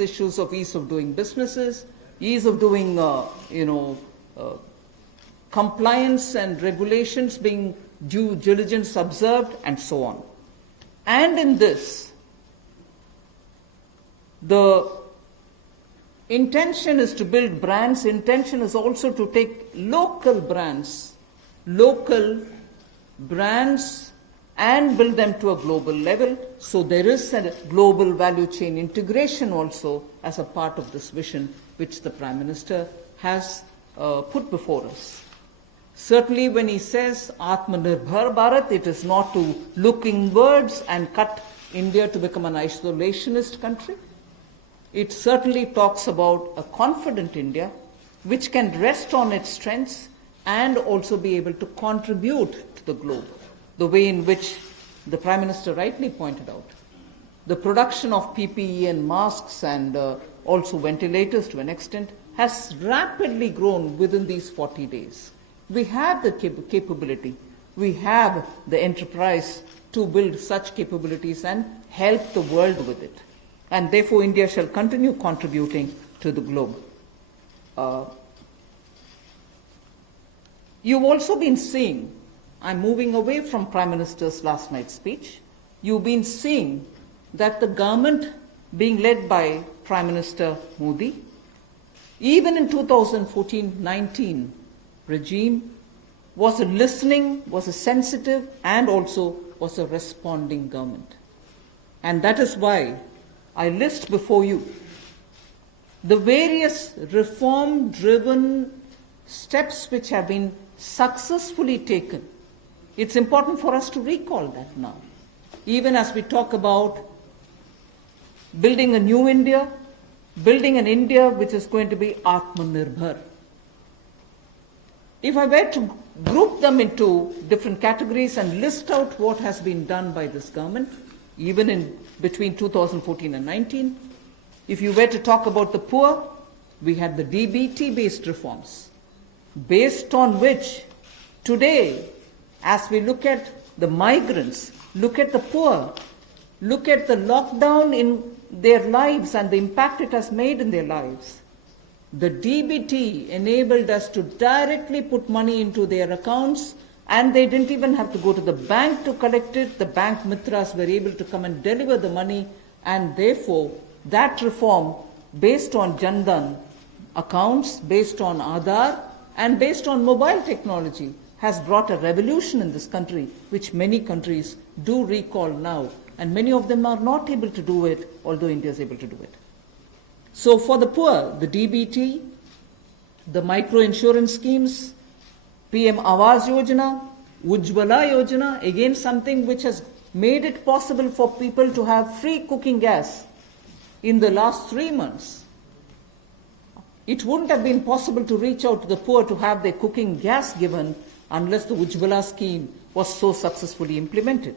issues of ease of doing businesses, ease of doing, compliance and regulations being due diligence observed, and so on. And in this, the intention is to build brands. Intention is also to take local brands, and build them to a global level. So there is a global value chain integration also as a part of this vision which the Prime Minister has put before us. Certainly when he says Atmanirbhar Bharat, it is not to look inwards and cut India to become an isolationist country. It certainly talks about a confident India which can rest on its strengths and also be able to contribute to the globe. The way in which the Prime Minister rightly pointed out, the production of PPE and masks and also ventilators to an extent has rapidly grown within these 40 days. We have the capability, we have the enterprise to build such capabilities and help the world with it. And therefore India shall continue contributing to the globe. You've also been seeing, I'm moving away from Prime Minister's last night's speech. You've been seeing that the government being led by Prime Minister Modi, even in 2014-19 regime, was a listening, was a sensitive, and also was a responding government. And that is why I list before you the various reform-driven steps which have been successfully taken. It's important for us to recall that now. Even as we talk about building a new India, building an India which is going to be Atmanirbhar. If I were to group them into different categories and list out what has been done by this government, even in between 2014 and 19, if you were to talk about the poor, we had the DBT-based reforms, based on which today, as we look at the migrants, look at the poor, look at the lockdown in their lives and the impact it has made in their lives, the DBT enabled us to directly put money into their accounts, and they didn't even have to go to the bank to collect it. The bank mitras were able to come and deliver the money, and therefore that reform based on Jan Dhan accounts, based on Aadhaar, and based on mobile technology has brought a revolution in this country, which many countries do recall now, and many of them are not able to do it, although India is able to do it. So for the poor, the DBT, the micro-insurance schemes, PM Awas Yojana, Ujjwala Yojana, again something which has made it possible for people to have free cooking gas in the last 3 months. It wouldn't have been possible to reach out to the poor to have their cooking gas given unless the Ujjwala scheme was so successfully implemented.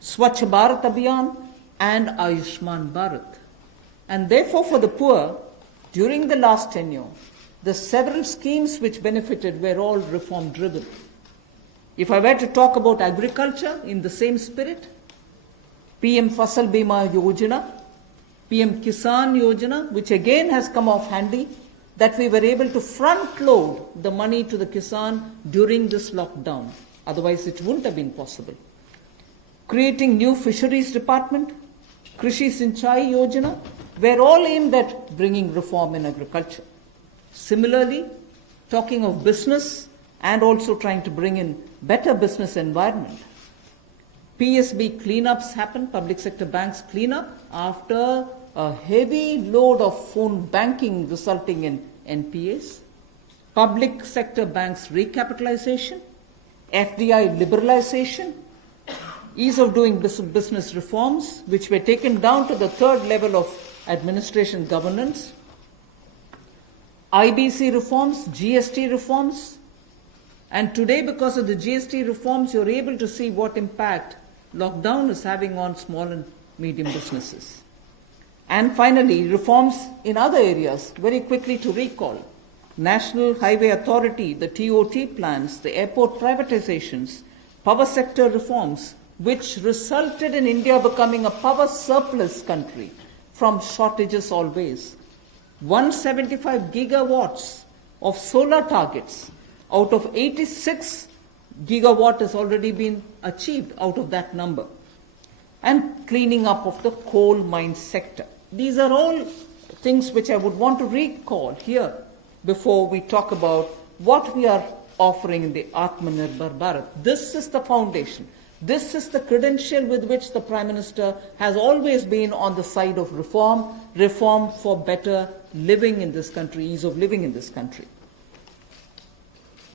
Swachh Bharat Abhiyan and Ayushman Bharat. And therefore for the poor, during the last tenure, the several schemes which benefited were all reform driven. If I were to talk about agriculture in the same spirit, PM Fasal Bima Yojana, PM Kisan Yojana, which again has come off handy, that we were able to front load the money to the Kisan during this lockdown. Otherwise it wouldn't have been possible. Creating new fisheries department, Krishi Sinchai Yojana, were all aimed at bringing reform in agriculture. Similarly, talking of business and also trying to bring in better business environment. PSB cleanups happened, public sector banks cleanup, after a heavy load of phone banking resulting in NPAs. Public sector banks recapitalization, FDI liberalization, ease of doing business reforms, which were taken down to the third level of administration governance, IBC reforms, GST reforms, and today because of the GST reforms, you're able to see what impact lockdown is having on small and medium businesses. And finally, reforms in other areas, very quickly to recall. National Highway Authority, the TOT plans, the airport privatizations, power sector reforms, which resulted in India becoming a power surplus country from shortages always. 175 gigawatts of solar targets out of 86 gigawatt has already been achieved out of that number. And cleaning up of the coal mine sector. These are all things which I would want to recall here before we talk about what we are offering in the Atmanirbhar Bharat. This is the foundation. This is the credential with which the Prime Minister has always been on the side of reform, reform for better living in this country, ease of living in this country.